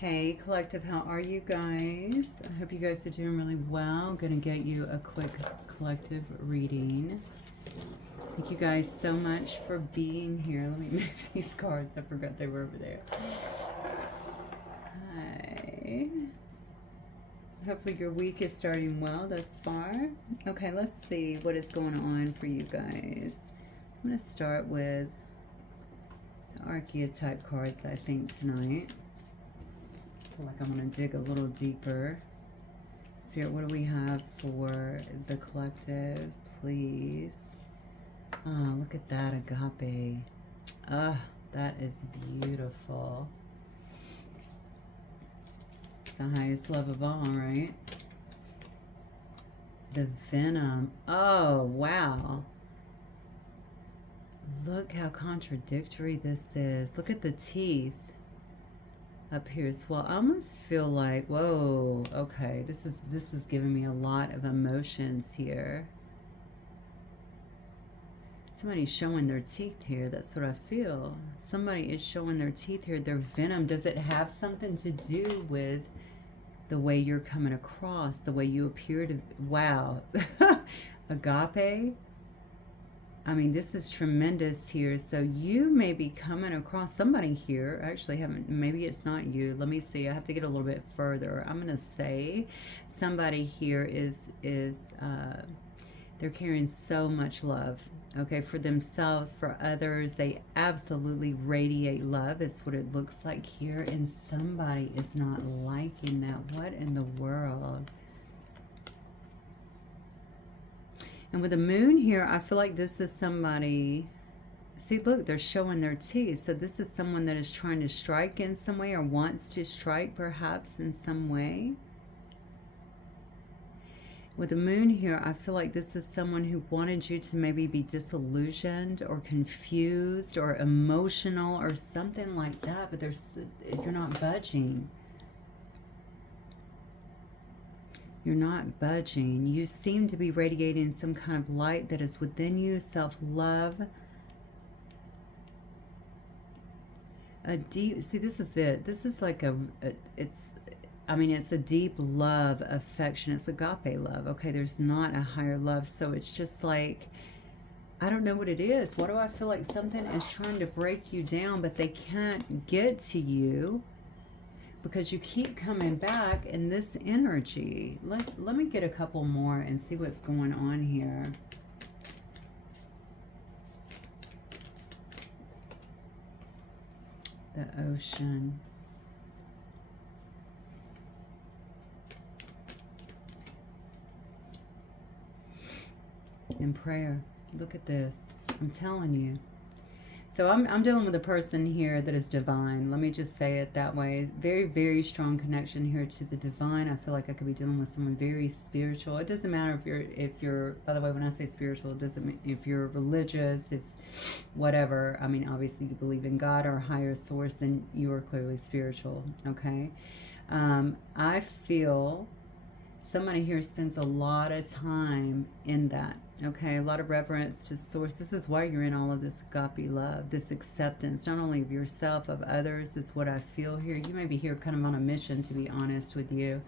Hey, collective, how are you guys? I hope you guys are doing really well. I'm going to get you a quick collective reading. Thank you guys so much for being here. Let me move these cards. I forgot they were over there. Hi. Hopefully your week is starting well thus far. Okay, let's see what is going on for you guys. I'm going to start with the archetype cards, I think, tonight. Like I'm going to dig a little deeper. Spirit, what do we have for the collective, please? Oh, look at that agape. Ah, that is beautiful. It's the highest love of all, right? The Venom. Oh, wow. Look how contradictory this is. Look at the teeth up here as well. I almost feel like, whoa, okay, this is giving me a lot of emotions here. Somebody's showing their teeth here. That's what I feel. Somebody is showing their teeth here. Their venom. Does it have something to do with the way you're coming across, the way you appear to? Wow. Agape. I mean, this is tremendous here. So you may be coming across somebody here. I actually haven't, maybe it's not you. Let me see. I have to get a little bit further. I'm going to say somebody here they're carrying so much love, okay, for themselves, for others. They absolutely radiate love. It's what it looks like here. And somebody is not liking that. What in the world? And with the moon here, I feel like this is somebody, see, look, they're showing their teeth. So this is someone that is trying to strike in some way or wants to strike perhaps in some way. With the moon here, I feel like this is someone who wanted you to maybe be disillusioned or confused or emotional or something like that, but you're not budging. You're not budging. You seem to be radiating some kind of light that is within you, self-love. A deep, see, this is it. This is like it's a deep love, affection. It's agape love. Okay, there's not a higher love. So it's just like, I don't know what it is. What do I feel like? Something is trying to break you down, but they can't get to you because you keep coming back in this energy. Let me get a couple more and see what's going on here. The ocean. In prayer. Look at this. I'm telling you. So I'm dealing with a person here that is divine. Let me just say it that way. Very, very strong connection here to the divine. I feel like I could be dealing with someone very spiritual. It doesn't matter if you're, by the way, when I say spiritual, it doesn't mean if you're religious, if whatever. I mean, obviously you believe in God or a higher source, then you are clearly spiritual, okay? I feel somebody here spends a lot of time in that. Okay, a lot of reverence to source. This is why you're in all of this agape love, this acceptance, not only of yourself, of others, is what I feel here. You may be here kind of on a mission, to be honest with you,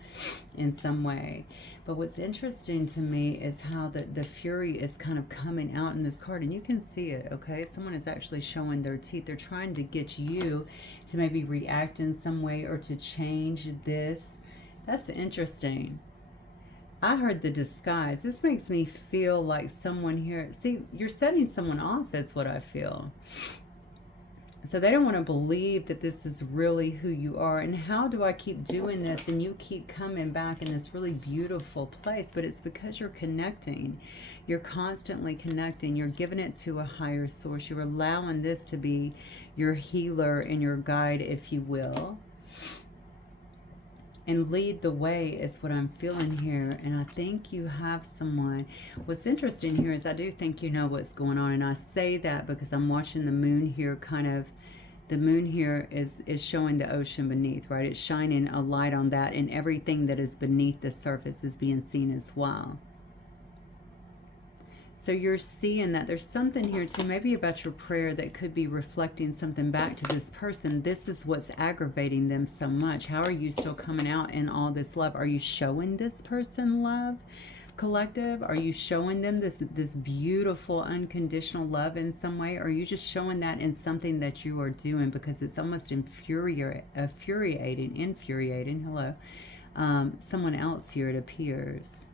in some way. But what's interesting to me is how the fury is kind of coming out in this card, and you can see it, okay? Someone is actually showing their teeth. They're trying to get you to maybe react in some way or to change this. That's interesting. I heard the disguise. This makes me feel like someone here, see, you're setting someone off is what I feel. So they don't want to believe that this is really who you are. And how do I keep doing this? And you keep coming back in this really beautiful place. But it's because you're connecting. You're constantly connecting. You're giving it to a higher source. You're allowing this to be your healer and your guide, if you will. And lead the way is what I'm feeling here. And I think you have someone. What's interesting here is I do think you know what's going on. And I say that because I'm watching the moon here kind of. The moon here is showing the ocean beneath, right? It's shining a light on that. And everything that is beneath the surface is being seen as well. So you're seeing that there's something here too, maybe about your prayer that could be reflecting something back to this person. This is what's aggravating them so much. How are you still coming out in all this love? Are you showing this person love, collective? Are you showing them this beautiful unconditional love in some way? Or are you just showing that in something that you are doing? Because it's almost infuriating, hello, someone else here, it appears.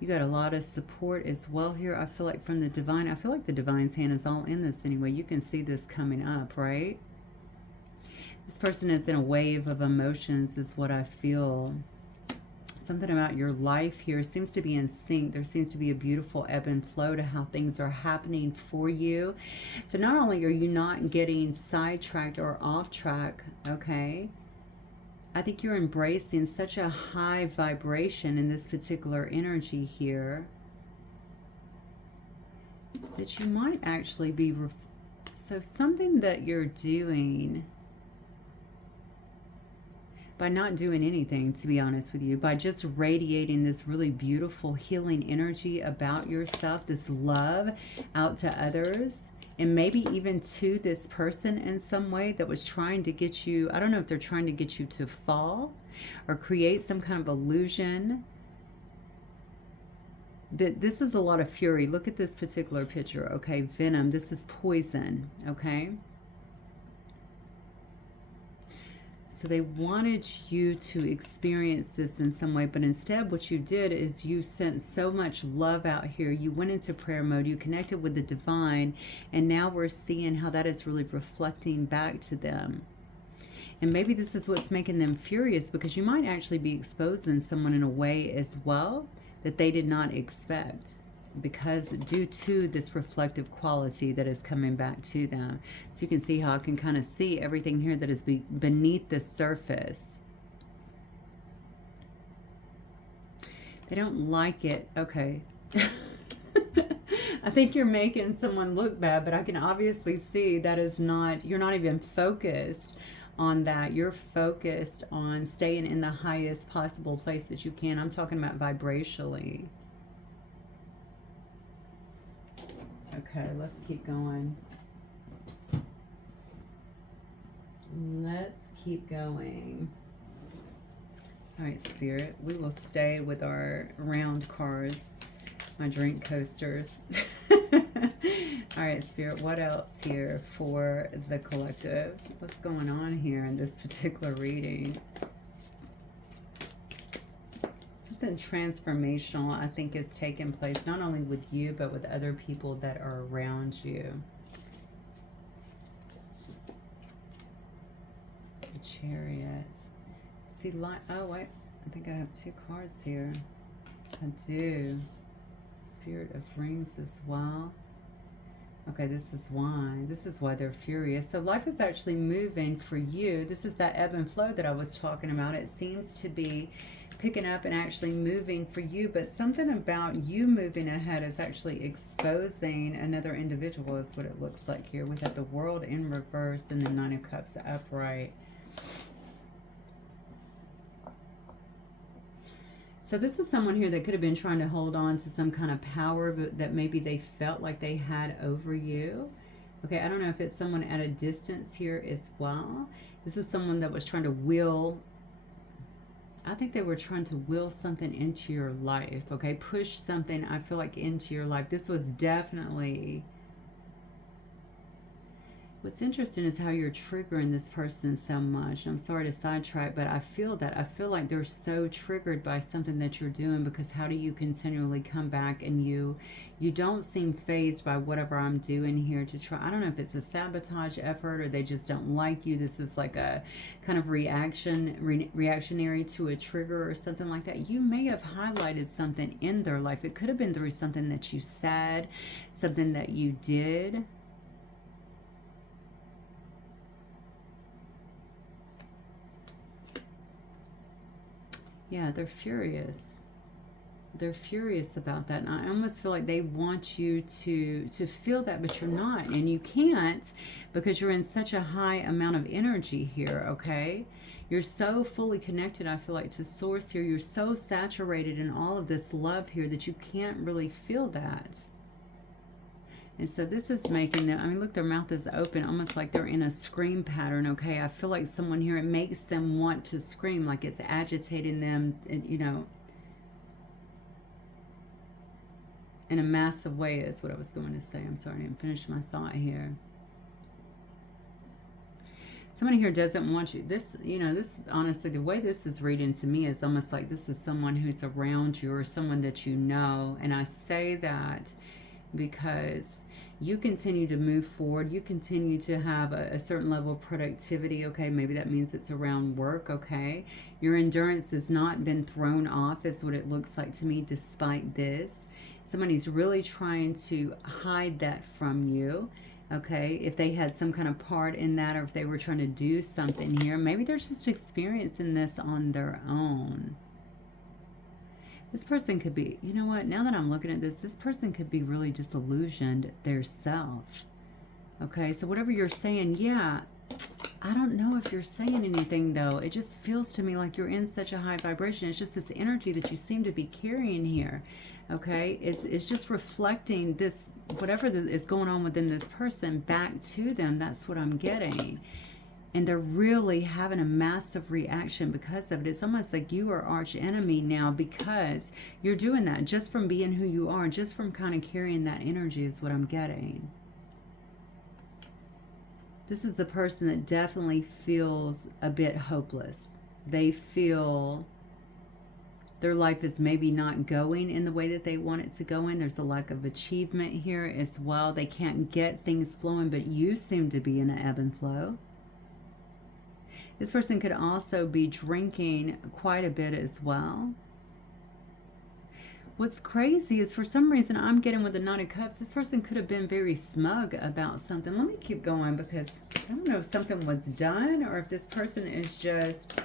You got a lot of support as well here. I feel like from the divine, I feel like the divine's hand is all in this anyway. You can see this coming up, right? This person is in a wave of emotions is what I feel. Something about your life here seems to be in sync. There seems to be a beautiful ebb and flow to how things are happening for you. So not only are you not getting sidetracked or off track, okay, I think you're embracing such a high vibration in this particular energy here that you might actually be, so something that you're doing by not doing anything, to be honest with you, by just radiating this really beautiful healing energy about yourself, this love out to others, and maybe even to this person in some way that was trying to get you, I don't know if they're trying to get you to fall or create some kind of illusion. This is a lot of fury. Look at this particular picture, okay? Venom, this is poison, okay? So they wanted you to experience this in some way, but instead what you did is you sent so much love out here. You went into prayer mode, you connected with the divine, and now we're seeing how that is really reflecting back to them. And maybe this is what's making them furious, because you might actually be exposing someone in a way as well that they did not expect, because due to this reflective quality that is coming back to them. So you can see how I can kind of see everything here that is beneath the surface. They don't like it. Okay. I think you're making someone look bad, but I can obviously see that is not, you're not even focused on that. You're focused on staying in the highest possible place that you can. I'm talking about vibrationally. Okay, let's keep going. Let's keep going. All right, Spirit, we will stay with our round cards, my drink coasters. All right, Spirit, what else here for the collective? What's going on here in this particular reading? Something transformational, I think, is taking place, not only with you, but with other people that are around you. The Chariot. See, oh, wait. I think I have two cards here. I do. Spirit of Rings as well. Okay, this is why. This is why they're furious. So life is actually moving for you. This is that ebb and flow that I was talking about. It seems to be picking up and actually moving for you, but something about you moving ahead is actually exposing another individual is what it looks like here. We have the World in reverse and the Nine of Cups upright. So this is someone here that could have been trying to hold on to some kind of power that maybe they felt like they had over you. Okay, I don't know if it's someone at a distance here as well. This is someone that was trying to will, I think they were trying to will something into your life, okay? Push something, I feel like, into your life. This was definitely... What's interesting is how you're triggering this person so much. I'm sorry to sidetrack, but I feel that. I feel like they're so triggered by something that you're doing, because how do you continually come back and you don't seem fazed by whatever I'm doing here to try. I don't know if it's a sabotage effort or they just don't like you. This is like a kind of reactionary to a trigger or something like that. You may have highlighted something in their life. It could have been through something that you said, something that you did. Yeah, they're furious. they're furious about that. And I almost feel like they want you to feel that, but you're not. And you can't, because you're in such a high amount of energy here, okay? You're so fully connected, I feel like, to source here. You're so saturated in all of this love here that you can't really feel that. And so this is making them, I mean, look, their mouth is open, almost like they're in a scream pattern, okay? I feel like someone here, it makes them want to scream, like it's agitating them, you know, in a massive way is what I was going to say. I'm sorry, I didn't finish my thought here. Somebody here doesn't want you. This, you know, this, honestly, the way this is reading to me is almost like this is someone who's around you or someone that you know. And I say that because you continue to move forward. You continue to have a certain level of productivity, okay? Maybe that means it's around work, okay? Your endurance has not been thrown off is what it looks like to me despite this. Somebody's really trying to hide that from you, okay? If they had some kind of part in that, or if they were trying to do something here, maybe they're just experiencing this on their own. This person could be, you know what, now that I'm looking at this, this person could be really disillusioned their self. Okay, so whatever you're saying, yeah, I don't know if you're saying anything though. It just feels to me like you're in such a high vibration. It's just this energy that you seem to be carrying here. Okay, it's just reflecting this, whatever is going on within this person back to them. That's what I'm getting. And they're really having a massive reaction because of it. It's almost like you are arch enemy now because you're doing that just from being who you are, just from kind of carrying that energy is what I'm getting. This is a person that definitely feels a bit hopeless. They feel their life is maybe not going in the way that they want it to go in. There's a lack of achievement here as well. They can't get things flowing, but you seem to be in an ebb and flow. This person could also be drinking quite a bit as well. What's crazy is for some reason I'm getting with the Knight of Cups, this person could have been very smug about something. Let me keep going because I don't know if something was done or if this person is just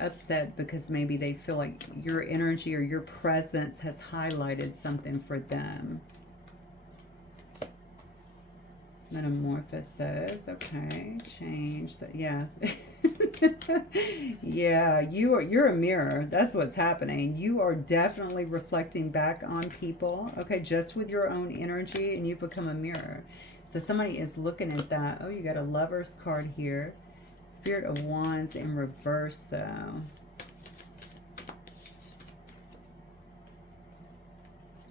upset because maybe they feel like your energy or your presence has highlighted something for them. Metamorphosis, okay, change, so, yes. Yeah, you're a mirror. That's what's happening. You are definitely reflecting back on people, okay, just with your own energy, and you've become a mirror. So somebody is looking at that. Oh, you got a Lover's card here. Spirit of Wands in reverse, though.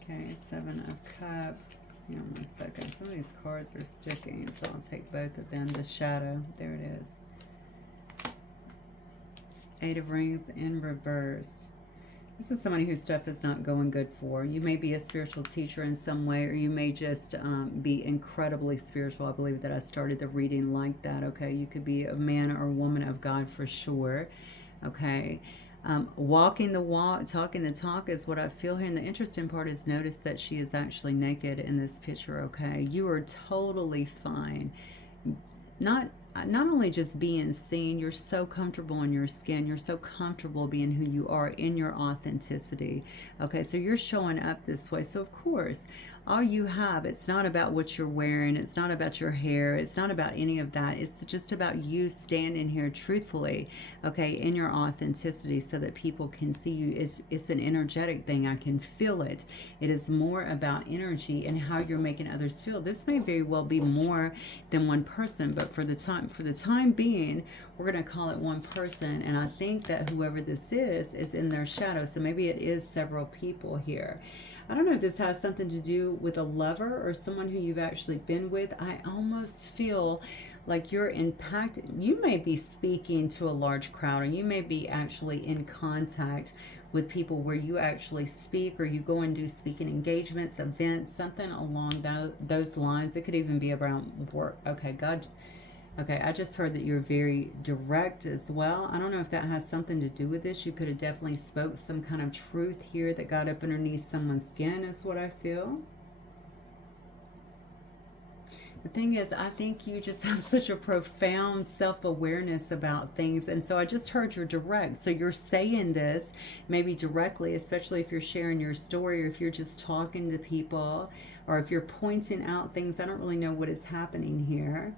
Okay, Seven of Cups. Hang on 1 second. Some of these cards are sticking, so I'll take both of them. The Shadow. There it is. Eight of Rings in reverse. This is somebody whose stuff is not going good for. You may be a spiritual teacher in some way, or you may just be incredibly spiritual. I believe that I started the reading like that, okay? You could be a man or a woman of God for sure, okay? Walking the walk, talking the talk is what I feel here. And the interesting part is notice that she is actually naked in this picture, okay? You are totally fine. Not only just being seen, you're so comfortable in your skin. You're so comfortable being who you are in your authenticity. Okay, so you're showing up this way. So of course, all you have, it's not about what you're wearing. It's not about your hair. It's not about any of that. It's just about you standing here truthfully, okay, in your authenticity so that people can see you. It's an energetic thing. I can feel it. It is more about energy and how you're making others feel. This may very well be more than one person, but for the time being, we're going to call it one person. And I think that whoever this is in their shadow. So maybe it is several people here. I don't know if this has something to do with a lover or someone who you've actually been with. I almost feel like you're impacted. You may be speaking to a large crowd, or you may be actually in contact with people where you actually speak, or you go and do speaking engagements, events, something along those lines. It could even be around work. Okay, God. Okay, I just heard that you're very direct as well. I don't know if that has something to do with this. You could have definitely spoke some kind of truth here that got up underneath someone's skin is what I feel. The thing is, I think you just have such a profound self-awareness about things. And so I just heard you're direct. So you're saying this maybe directly, especially if you're sharing your story or if you're just talking to people or if you're pointing out things. I don't really know what is happening here.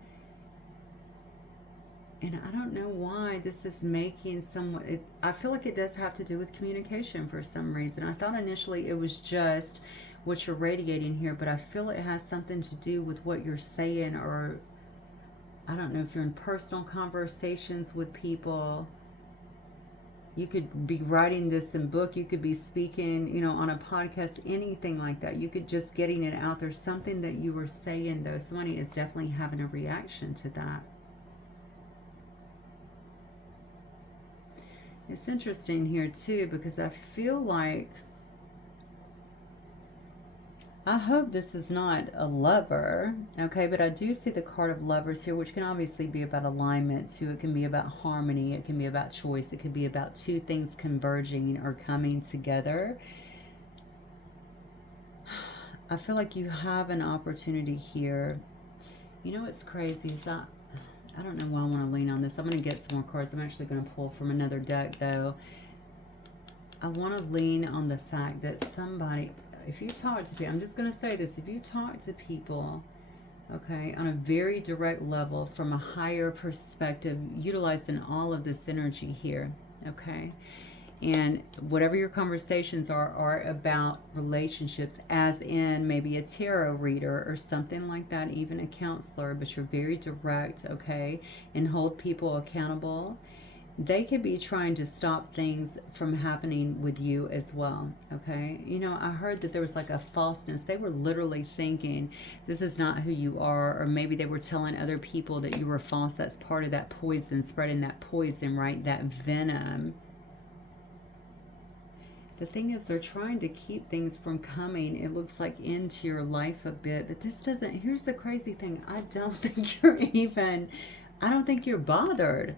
And I don't know why this is making someone, I feel like it does have to do with communication for some reason. I thought initially it was just what you're radiating here, but I feel it has something to do with what you're saying, or I don't know if you're in personal conversations with people. You could be writing this in book, you could be speaking, on a podcast, anything like that. You could just getting it out. There's something that you were saying though. Somebody is definitely having a reaction to that. It's interesting here too, because I feel like, I hope this is not a lover, okay, but I do see the card of lovers here, which can obviously be about alignment too. It can be about harmony, it can be about choice, it could be about two things converging or coming together. I feel like you have an opportunity here. You know what's crazy is I don't know why I want to lean on this. I'm going to get some more cards. I'm actually going to pull from another deck, though. I want to lean on the fact that somebody, if you talk to people, I'm just going to say this, if you talk to people, okay, on a very direct level, from a higher perspective, utilizing all of this energy here, okay, and whatever your conversations are about relationships, as in maybe a tarot reader or something like that, even a counselor, but you're very direct, okay, and hold people accountable. They could be trying to stop things from happening with you as well, okay? I heard that there was like a falseness. They were literally thinking this is not who you are, or maybe they were telling other people that you were false. That's part of that poison, spreading that poison, right? That venom. The thing is, they're trying to keep things from coming, it looks like, into your life a bit. But this doesn't, here's the crazy thing. I don't think you're bothered.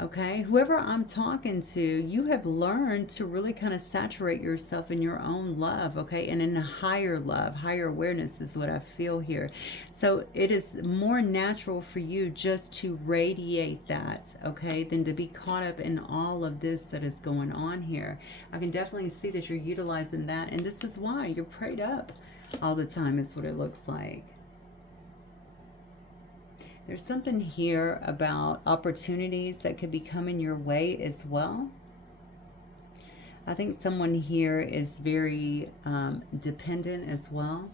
Okay, whoever I'm talking to, you have learned to really kind of saturate yourself in your own love, okay, and in a higher love, higher awareness is what I feel here. So it is more natural for you just to radiate that, okay, than to be caught up in all of this that is going on here. I can definitely see that you're utilizing that, and this is why you're prayed up all the time, is what it looks like. There's something here about opportunities that could be coming your way as well. I think someone here is very dependent as well.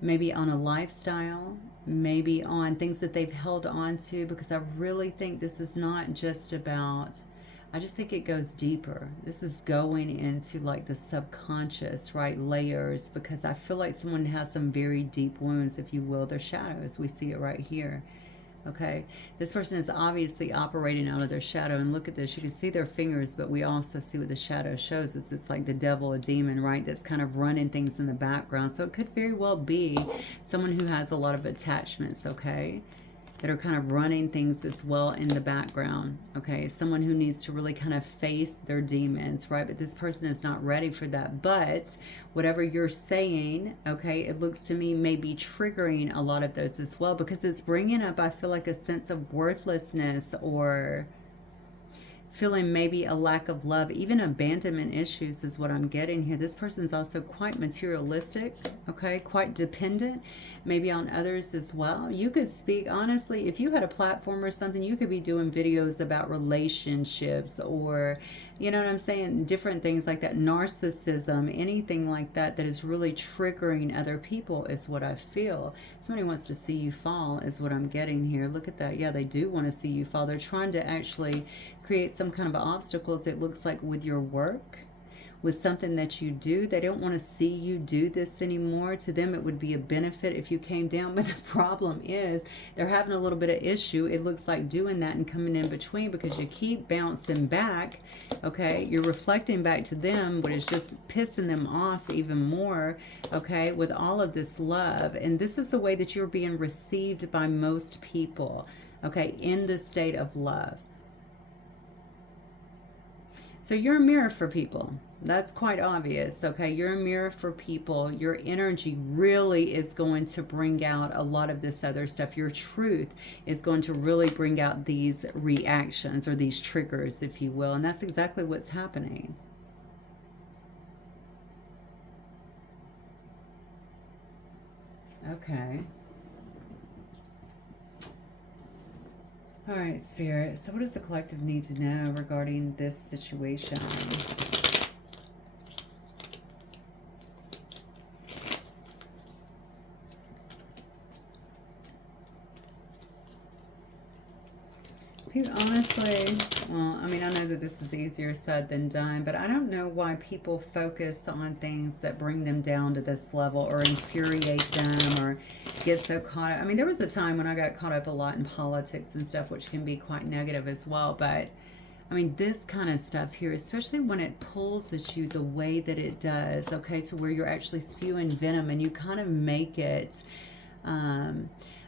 Maybe on a lifestyle, maybe on things that they've held on to, because I really think this is not just about, I just think it goes deeper. This is going into like the subconscious, right, layers, because I feel like someone has some very deep wounds, if you will. Their shadows, we see it right here, okay? This person is obviously operating out of their shadow, and look at this. You can see their fingers, but we also see what the shadow shows. It's just like the devil, a demon, right, that's kind of running things in the background. So it could very well be someone who has a lot of attachments, okay, that are kind of running things as well in the background, okay? Someone who needs to really kind of face their demons, right? But this person is not ready for that. But whatever you're saying, okay, it looks to me may be triggering a lot of those as well, because it's bringing up, I feel like, a sense of worthlessness, or feeling maybe a lack of love, even abandonment issues is what I'm getting here. This person's also quite materialistic, okay, quite dependent, maybe on others as well. You could speak, honestly, if you had a platform or something, you could be doing videos about relationships, or, you know what I'm saying, different things like that, narcissism, anything like that that is really triggering other people is what I feel. Somebody wants to see you fall is what I'm getting here. Look at that. Yeah, they do want to see you fall. They're trying to actually create some kind of obstacles, it looks like, with your work, with something that you do. They don't want to see you do this anymore. To them, it would be a benefit if you came down. But the problem is they're having a little bit of issue, it looks like, doing that and coming in between, because you keep bouncing back, okay? You're reflecting back to them, but it's just pissing them off even more, okay, with all of this love. And this is the way that you're being received by most people, okay, in the state of love. So you're a mirror for people. That's quite obvious, okay? You're a mirror for people. Your energy really is going to bring out a lot of this other stuff. Your truth is going to really bring out these reactions or these triggers, if you will. And that's exactly what's happening. Okay. All right, Spirit. So what does the collective need to know regarding this situation? Dude, honestly, well, I mean, I know that this is easier said than done, but I don't know why people focus on things that bring them down to this level or infuriate them or get so caught up. I mean, there was a time when I got caught up a lot in politics and stuff, which can be quite negative as well. But, I mean, this kind of stuff here, especially when it pulls at you the way that it does, okay, to where you're actually spewing venom and you kind of make it...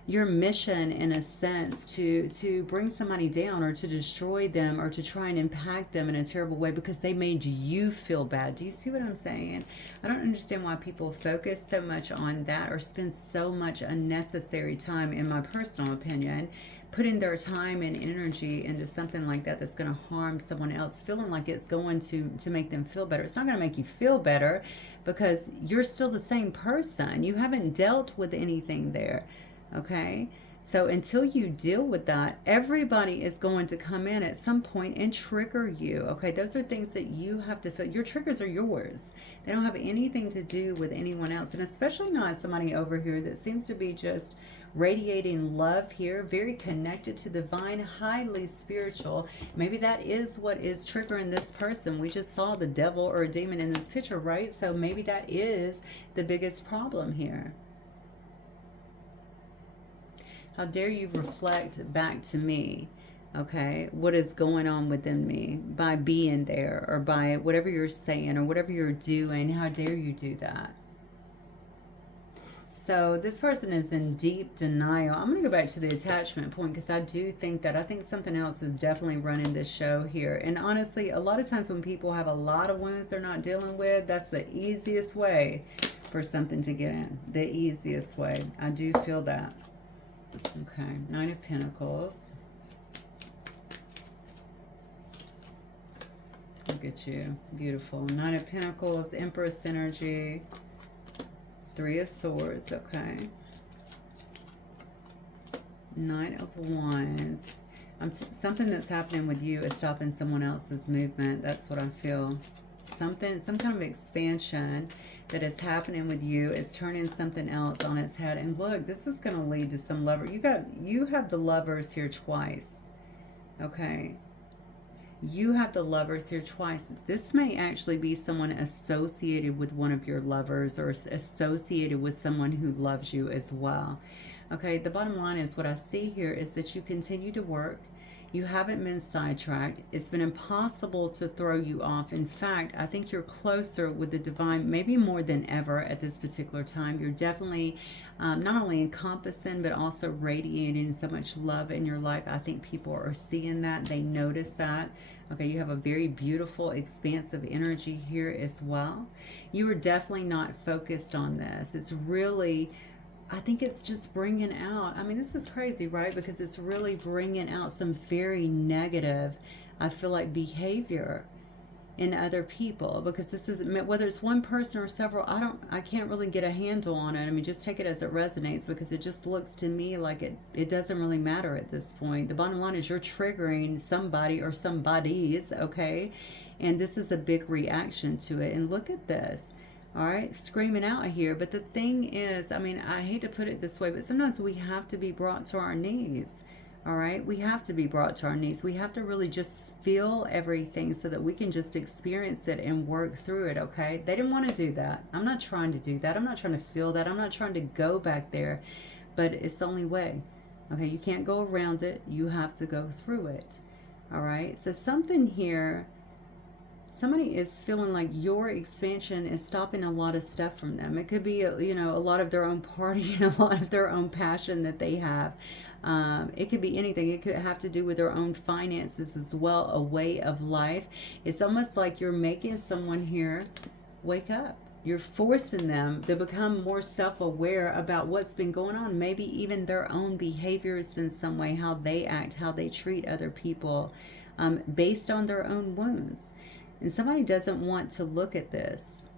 your mission in a sense to bring somebody down or to destroy them or to try and impact them in a terrible way because they made you feel bad. Do you see what I'm saying? I don't understand why people focus so much on that or spend so much unnecessary time, in my personal opinion, putting their time and energy into something like that that's going to harm someone else, feeling like it's going to make them feel better. It's not going to make you feel better because you're still the same person. You haven't dealt with anything there. Okay, so until you deal with that, everybody is going to come in at some point and trigger you. Okay, those are things that you have to feel. Your triggers are yours. They don't have anything to do with anyone else, and especially not somebody over here that seems to be just radiating love here, very connected to the divine, highly spiritual. Maybe that is what is triggering this person. We just saw the devil or a demon in this picture, right? So maybe that is the biggest problem here. How dare you reflect back to me, okay, what is going on within me by being there or by whatever you're saying or whatever you're doing. How dare you do that? So this person is in deep denial. I'm going to go back to the attachment point because I do think that, I think something else is definitely running this show here. And honestly, a lot of times when people have a lot of wounds they're not dealing with, that's the easiest way for something to get in. The easiest way. I do feel that. Okay, Nine of Pentacles. Look at you. Beautiful. Nine of Pentacles, Empress energy. Three of Swords, okay. Nine of Wands. Something that's happening with you is stopping someone else's movement. That's what I feel. Some kind of expansion that is happening with you is turning something else on its head. And look, this is going to lead to some lover. You have the Lovers here twice. Okay. You have the Lovers here twice. This may actually be someone associated with one of your lovers or associated with someone who loves you as well. Okay, the bottom line is what I see here is that you continue to work. You haven't been sidetracked. It's been impossible to throw you off. In fact, I think you're closer with the divine, maybe more than ever at this particular time. You're definitely not only encompassing, but also radiating so much love in your life. I think people are seeing that. They notice that. Okay, you have a very beautiful, expansive energy here as well. You are definitely not focused on this. It's really... I think it's just bringing out, I mean, this is crazy, right? Because it's really bringing out some very negative, I feel like, behavior in other people. Because this is, whether it's one person or several, I can't really get a handle on it. I mean, just take it as it resonates, because it just looks to me like it doesn't really matter at this point. The bottom line is you're triggering somebody or somebody's, okay? And this is a big reaction to it. And look at this. All right, screaming out here. But the thing is, I mean, I hate to put it this way, but sometimes we have to be brought to our knees. All right, we have to be brought to our knees. We have to really just feel everything so that we can just experience it and work through it, okay? They didn't want to do that. I'm not trying to do that. I'm not trying to feel that. I'm not trying to go back there, but it's the only way. Okay, you can't go around it. You have to go through it. All right, so something here Somebody is feeling like your expansion is stopping a lot of stuff from them. It could be, you know, a lot of their own party and a lot of their own passion that they have. It could be anything. It could have to do with their own finances as well, a way of life. It's almost like you're making someone here wake up. You're forcing them to become more self-aware about what's been going on, maybe even their own behaviors in some way, how they act, how they treat other people, based on their own wounds. And somebody doesn't want to look at this.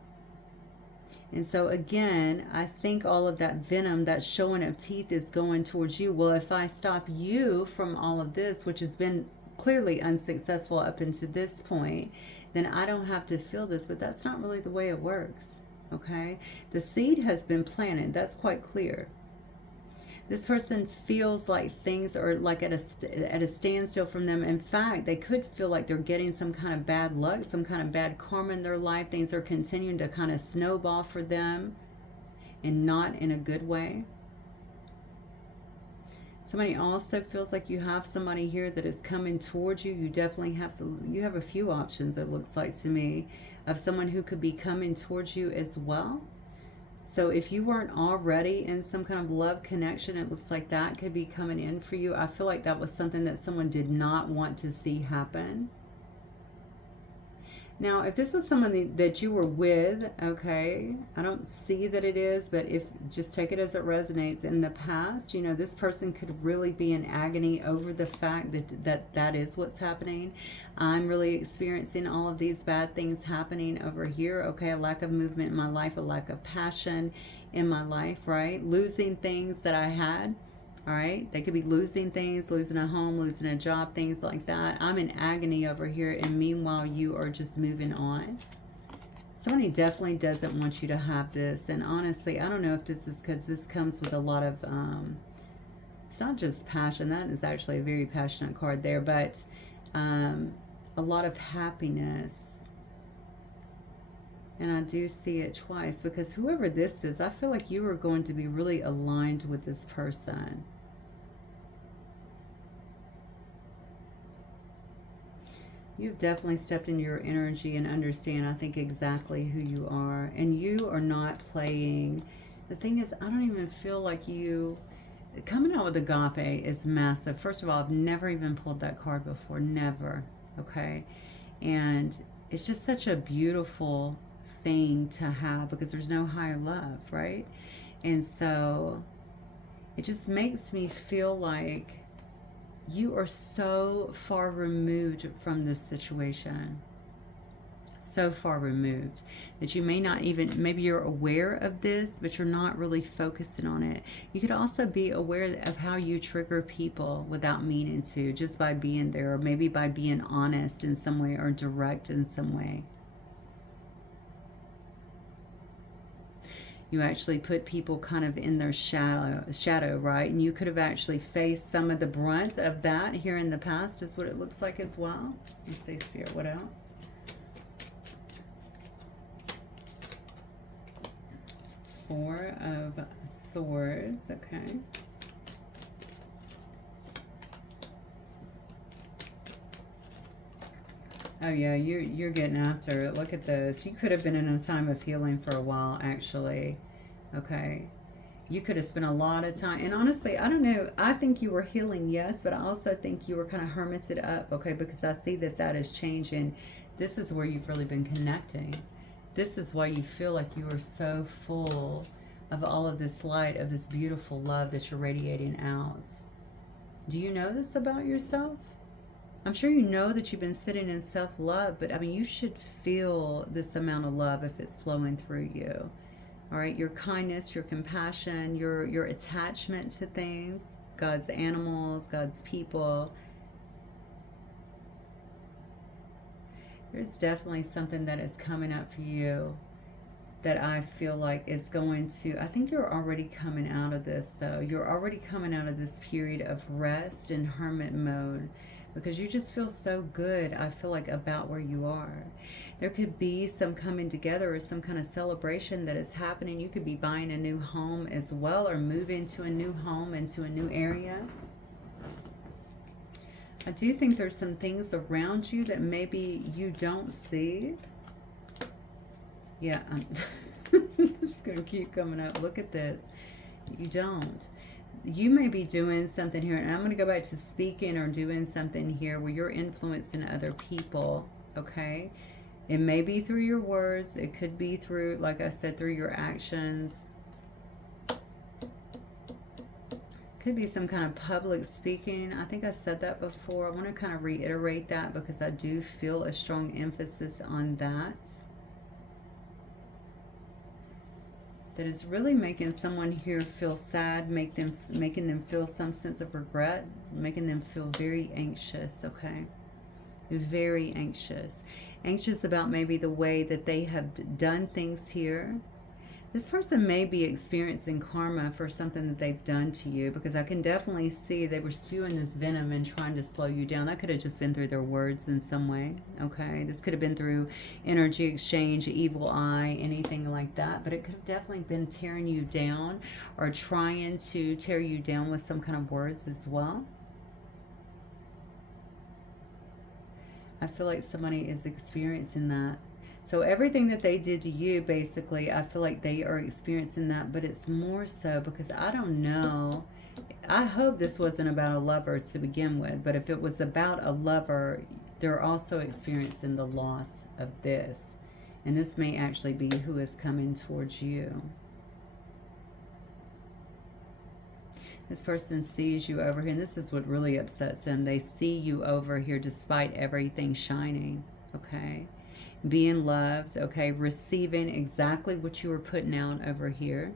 And so again, I think all of that venom, that showing of teeth is going towards you. Well, if I stop you from all of this, which has been clearly unsuccessful up until this point, then I don't have to feel this. But that's not really the way it works, okay? The seed has been planted. That's quite clear. This person feels like things are like at a standstill from them. In fact, they could feel like they're getting some kind of bad luck, some kind of bad karma in their life. Things are continuing to kind of snowball for them, and not in a good way. Somebody also feels like you have somebody here that is coming towards you. You definitely have you have a few options, it looks like to me, of someone who could be coming towards you as well. So if you weren't already in some kind of love connection, it looks like that could be coming in for you. I feel like that was something that someone did not want to see happen. Now, if this was someone that you were with, okay, I don't see that it is, but if just take it as it resonates. In the past, you know, this person could really be in agony over the fact that is what's happening. I'm really experiencing all of these bad things happening over here, okay, a lack of movement in my life, a lack of passion in my life, right? Losing things that I had. All right, they could be losing things, losing a home, losing a job, things like that. I'm in agony over here, and meanwhile, you are just moving on. Somebody definitely doesn't want you to have this. And honestly, I don't know if this is because this comes with a lot of, it's not just passion. That is actually a very passionate card there, but a lot of happiness. And I do see it twice, because whoever this is, I feel like you are going to be really aligned with this person. You've definitely stepped into your energy and understand, I think, exactly who you are. And you are not playing. The thing is, I don't even feel like you... Coming out with agape is massive. First of all, I've never even pulled that card before. Never. Okay? And it's just such a beautiful thing to have, because there's no higher love, right? And so it just makes me feel like you are so far removed from this situation, so far removed that you may not even, maybe you're aware of this, but you're not really focusing on it. You could also be aware of how you trigger people without meaning to, just by being there, or maybe by being honest in some way or direct in some way. You actually put people kind of in their shadow, right? And you could have actually faced some of the brunt of that here in the past, is what it looks like as well. Let's see, Spirit, what else? Four of Swords, okay. Oh yeah, you're getting after it. Look at this. You could have been in a time of healing for a while, actually. Okay. You could have spent a lot of time. And honestly, I don't know. I think you were healing, yes, but I also think you were kind of hermited up, okay, because I see that is changing. This is where you've really been connecting. This is why you feel like you are so full of all of this light, of this beautiful love that you're radiating out. Do you know this about yourself? I'm sure you know that you've been sitting in self-love, but I mean, you should feel this amount of love if it's flowing through you. All right, your kindness, your compassion, your attachment to things, God's animals, God's people. There's definitely something that is coming up for you that I feel like is going to, I think you're already coming out of this though. You're already coming out of this period of rest and hermit mode, because you just feel so good, I feel like, about where you are. There could be some coming together or some kind of celebration that is happening. You could be buying a new home as well, or moving to a new home, into a new area. I do think there's some things around you that maybe you don't see. Yeah, it's going to keep coming up. Look at this. You don't. You may be doing something here, and I'm going to go back to speaking or doing something here where you're influencing other people, okay? It may be through your words. It could be through, like I said, through your actions. Could be some kind of public speaking. I think I said that before. I want to kind of reiterate that because I do feel a strong emphasis on that. That is really making someone here feel sad, making them feel some sense of regret, making them feel very anxious, okay? Very anxious. Anxious about maybe the way that they have done things here. This person may be experiencing karma for something that they've done to you, because I can definitely see they were spewing this venom and trying to slow you down. That could have just been through their words in some way, okay? This could have been through energy exchange, evil eye, anything like that. But it could have definitely been tearing you down or trying to tear you down with some kind of words as well. I feel like somebody is experiencing that. So everything that they did to you, basically, I feel like they are experiencing that, but it's more so because I don't know. I hope this wasn't about a lover to begin with, but if it was about a lover, they're also experiencing the loss of this. And this may actually be who is coming towards you. This person sees you over here, and this is what really upsets them. They see you over here despite everything shining, okay? Being loved, okay? Receiving exactly what you were putting out over here.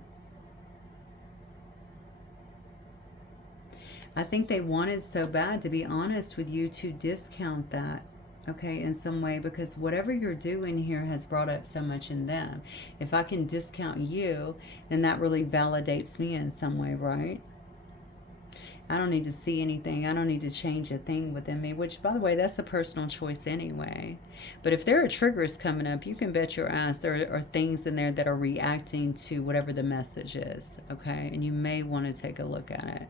I think they wanted so bad, to be honest with you, to discount that, okay, in some way, because whatever you're doing here has brought up so much in them. If I can discount you, then that really validates me in some way, right? I don't need to see anything. I don't need to change a thing within me, which, by the way, that's a personal choice anyway. But if there are triggers coming up, you can bet your ass there are things in there that are reacting to whatever the message is, okay? And you may want to take a look at it.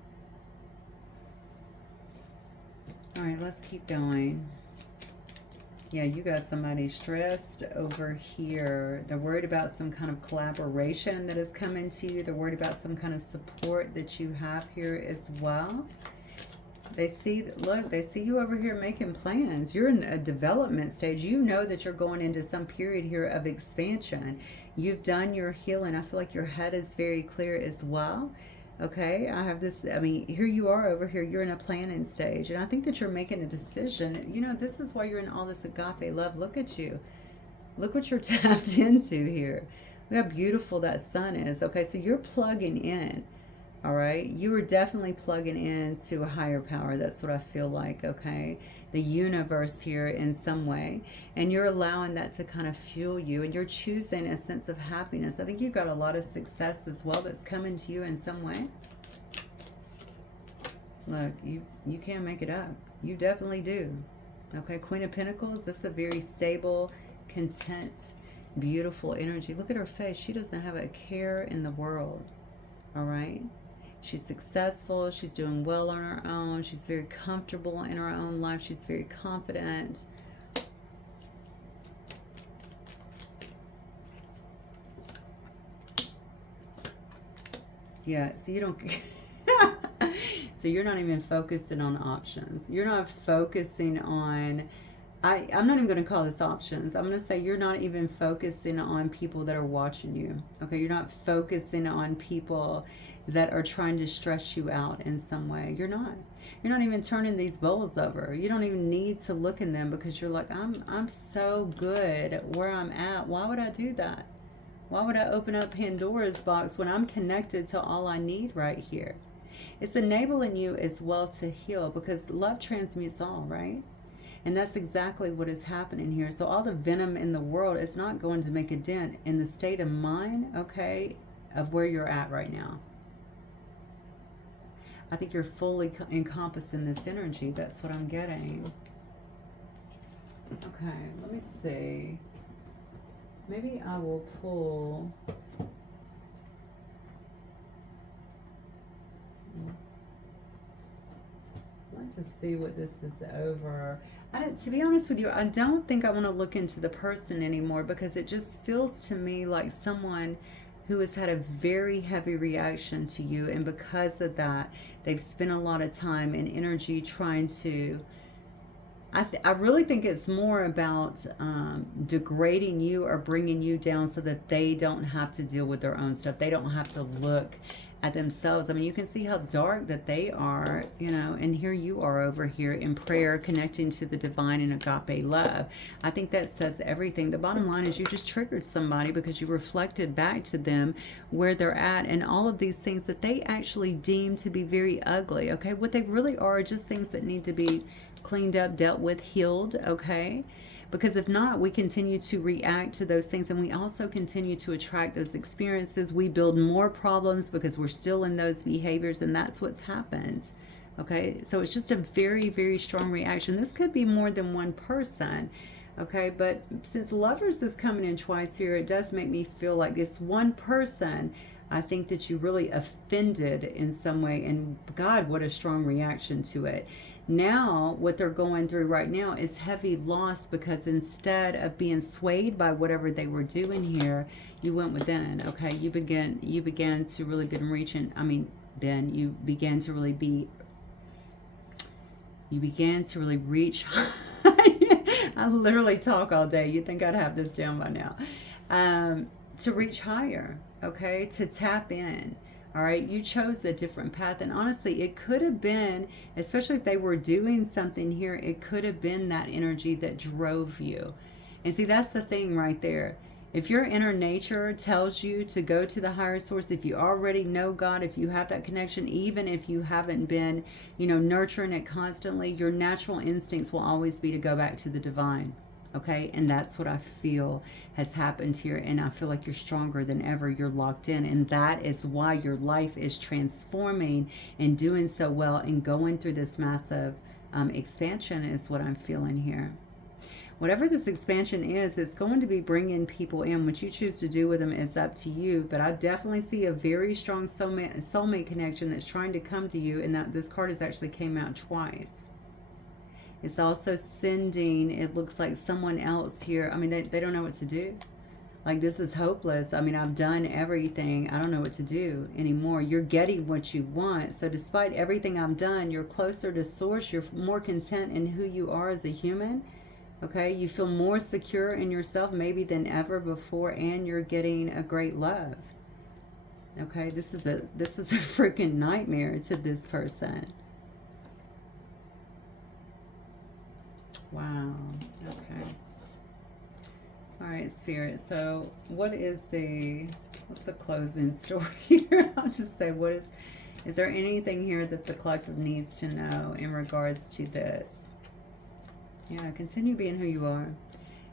All right, let's keep going. Yeah, you got somebody stressed over here. They're worried about some kind of collaboration that is coming to you. They're worried about some kind of support that you have here as well. They see, look, they see you over here making plans. You're in a development stage. You know that you're going into some period here of expansion. You've done your healing. I feel like your head is very clear as well. Okay, I have this, I mean, here you are over here, you're in a planning stage, and I think that you're making a decision. You know, this is why you're in all this agape love. Look at you. Look what you're tapped into here. Look how beautiful that sun is. Okay, so you're plugging in, all right? You are definitely plugging into a higher power. That's what I feel like, okay? The universe here in some way, and you're allowing that to kind of fuel you, and you're choosing a sense of happiness. I think you've got a lot of success as well that's coming to you in some way. Look, you can't make it up. You definitely do. Okay, Queen of Pentacles, this is a very stable, content, beautiful energy. Look at her face. She doesn't have a care in the world, all right? She's successful. She's doing well on her own. She's very comfortable in her own life. She's very confident. Yeah, so you don't... So you're not even focusing on options. You're not focusing on... I'm not even going to call this options. I'm going to say you're not even focusing on people that are watching you. Okay, you're not focusing on people that are trying to stress you out in some way. You're not. You're not even turning these bowls over. You don't even need to look in them because you're like, I'm so good where I'm at. Why would I do that? Why would I open up Pandora's box when I'm connected to all I need right here? It's enabling you as well to heal, because love transmutes all, right? And that's exactly what is happening here. So all the venom in the world is not going to make a dent in the state of mind, okay, of where you're at right now. I think you're fully encompassing this energy. That's what I'm getting. Okay, let me see. Maybe I will pull... Let's to see what this is over. To be honest with you, I don't think I want to look into the person anymore, because it just feels to me like someone who has had a very heavy reaction to you, and because of that, they've spent a lot of time and energy trying to... I really think it's more about degrading you or bringing you down so that they don't have to deal with their own stuff. They don't have to look at themselves. I mean, you can see how dark that they are, you know, and here you are over here in prayer, connecting to the divine and agape love. I think that says everything. The bottom line is you just triggered somebody because you reflected back to them where they're at and all of these things that they actually deem to be very ugly, okay? What they really are just things that need to be cleaned up, dealt with, healed, okay? Because if not, we continue to react to those things, and we also continue to attract those experiences. We build more problems because we're still in those behaviors, and that's what's happened, okay? So it's just a very, very strong reaction. This could be more than one person, okay? But since Lovers is coming in twice here, it does make me feel like this one person, I think that you really offended in some way, and God, what a strong reaction to it. Now, what they're going through right now is heavy loss, because instead of being swayed by whatever they were doing here, you went within, okay? You began to really you began to really reach. I literally talk all day. You'd think I'd have this down by now. To reach higher, okay? To tap in. All right, you chose a different path, and honestly, it could have been, especially if they were doing something here, it could have been that energy that drove you. And see, that's the thing right there. If your inner nature tells you to go to the higher source, if you already know God, if you have that connection, even if you haven't been, you know, nurturing it constantly, your natural instincts will always be to go back to the divine. Okay, and that's what I feel has happened here, and I feel like you're stronger than ever. You're locked in, and that is why your life is transforming and doing so well and going through this massive expansion is what I'm feeling here. Whatever this expansion is, it's going to be bringing people in. What you choose to do with them is up to you, but I definitely see a very strong soulmate connection that's trying to come to you, and that this card has actually came out twice. It's also sending, it looks like someone else here. I mean, they don't know what to do. Like, this is hopeless. I mean, I've done everything. I don't know what to do anymore. You're getting what you want. So despite everything I've done, you're closer to source. You're more content in who you are as a human. Okay, you feel more secure in yourself maybe than ever before, and you're getting a great love. Okay, this is a freaking nightmare to this person. Wow. Okay. All right, Spirit. So what's the closing story here? I'll just say, is there anything here that the collective needs to know in regards to this? Yeah, continue being who you are.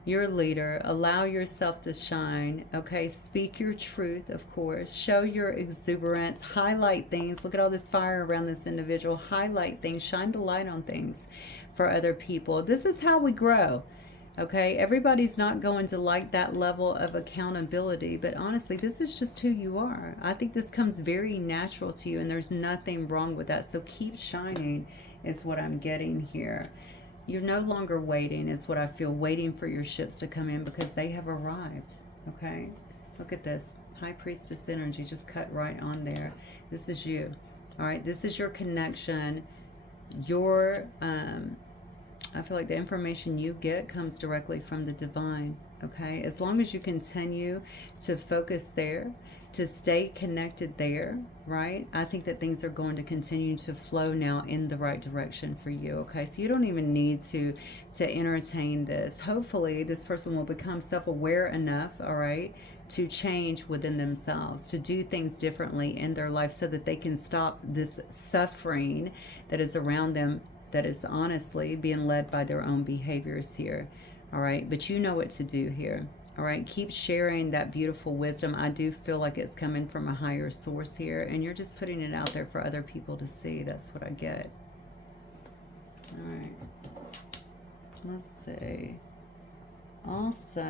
You're a leader. Allow yourself to shine. Okay, speak your truth, of course. Show your exuberance. Highlight things. Look at all this fire around this individual. Highlight things. Shine the light on things for other people. This is how we grow. Okay, everybody's not going to like that level of accountability, but honestly, this is just who you are. I think this comes very natural to you, and there's nothing wrong with that. So keep shining is what I'm getting here. You're no longer waiting, is what I feel, waiting for your ships to come in, because they have arrived, okay? Look at this. High Priestess energy just cut right on there. This is you, all right? This is your connection. Your, I feel like the information you get comes directly from the divine, okay? As long as you continue to focus there, to stay connected there, right? I think that things are going to continue to flow now in the right direction for you, okay? So you don't even need to entertain this. Hopefully, this person will become self-aware enough, all right, to change within themselves, to do things differently in their life so that they can stop this suffering that is around them, that is honestly being led by their own behaviors here, all right? But you know what to do here. All right, keep sharing that beautiful wisdom. I do feel like it's coming from a higher source here, and you're just putting it out there for other people to see. That's what I get. All right. Let's see. Also,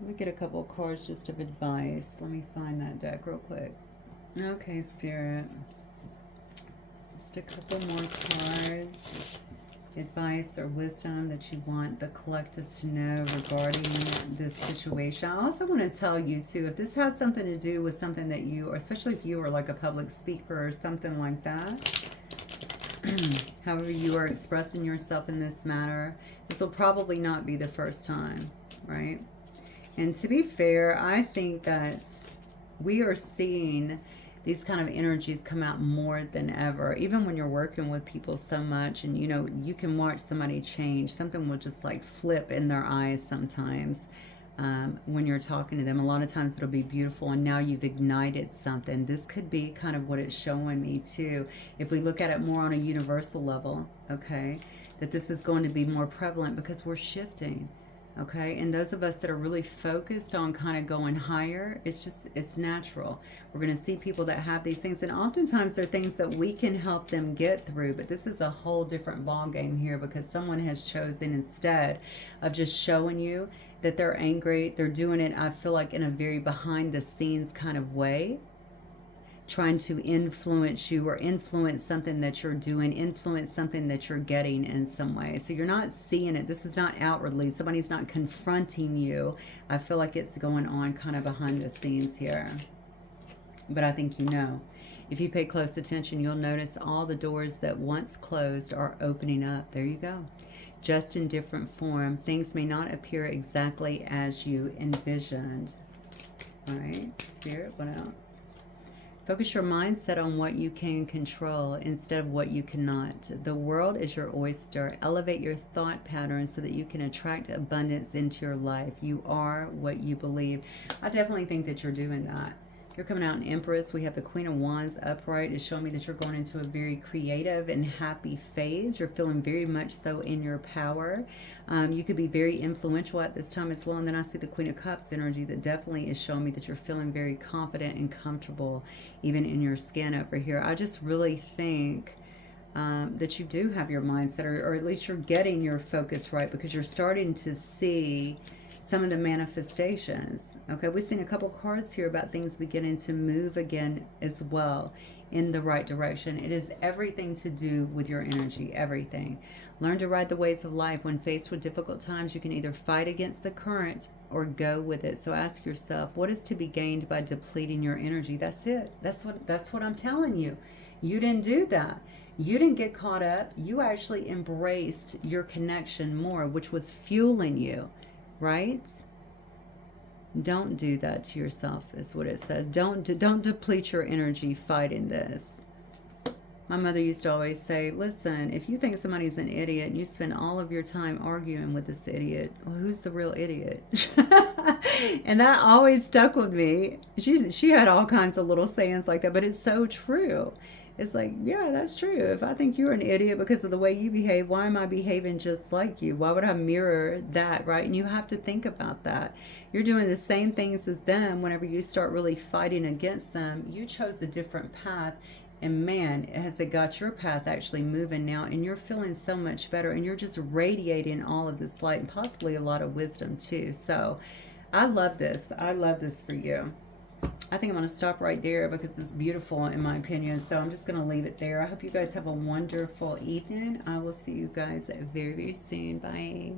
let me get a couple of cards just of advice. Let me find that deck real quick. Okay, Spirit. Just a couple more cards. advice or wisdom that you want the collective to know regarding this situation. I also want to tell you too, if this has something to do with something that you, or especially if you are like a public speaker or something like that, however you are expressing yourself in this matter, this will probably not be the first time, right? And to be fair, I think that we are seeing these kind of energies come out more than ever. Even when you're working with people so much, and you know, you can watch somebody change. Something will just like flip in their eyes sometimes when you're talking to them. A lot of times it'll be beautiful, and now you've ignited something. This could be kind of what it's showing me too. If we look at it more on a universal level, okay, that this is going to be more prevalent because we're shifting. Okay, and those of us that are really focused on kind of going higher, it's natural. We're going to see people that have these things, and oftentimes they're things that we can help them get through. But this is a whole different ball game here, because someone has chosen, instead of just showing you that they're angry, they're doing it, I feel like, in a very behind the scenes kind of way, trying to influence you or influence something that you're doing, influence something that you're getting in some way. So you're not seeing it. This is not outwardly. Somebody's not confronting you. I feel like it's going on kind of behind the scenes here. But I think you know. If you pay close attention, you'll notice all the doors that once closed are opening up. There you go. Just in different form. Things may not appear exactly as you envisioned. All right, Spirit, what else? Focus your mindset on what you can control instead of what you cannot. The world is your oyster. Elevate your thought patterns so that you can attract abundance into your life. You are what you believe. I definitely think that you're doing that. You're coming out in Empress. We have the Queen of Wands upright. It's showing me that you're going into a very creative and happy phase. You're feeling very much so in your power. You could be very influential at this time as well. And then I see the Queen of Cups energy that definitely is showing me that you're feeling very confident and comfortable even in your skin over here. I just really think that you do have your mindset, or at least you're getting your focus right, because you're starting to see some of the manifestations. Okay, we've seen a couple cards here about things beginning to move again as well in the right direction. It is everything to do with your energy, everything. Learn to ride the waves of life. When faced with difficult times, you can either fight against the current or go with it. So ask yourself, what is to be gained by depleting your energy? That's it. That's what I'm telling you. You didn't do that. You didn't get caught up. You actually embraced your connection more, which was fueling you. Right? Don't do that to yourself, is what it says. Don't deplete your energy fighting this. My mother used to always say, listen, if you think somebody's an idiot and you spend all of your time arguing with this idiot, well, who's the real idiot? And that always stuck with me. She had all kinds of little sayings like that, but it's so true. It's like, yeah, that's true. If I think you're an idiot because of the way you behave, why am I behaving just like you? Why would I mirror that, right? And you have to think about that. You're doing the same things as them. Whenever you start really fighting against them, you chose a different path. And man, has it got your path actually moving now, and you're feeling so much better, and you're just radiating all of this light and possibly a lot of wisdom too. So I love this. I love this for you. I think I'm going to stop right there because it's beautiful in my opinion. So I'm just going to leave it there. I hope you guys have a wonderful evening. I will see you guys very, very soon. Bye.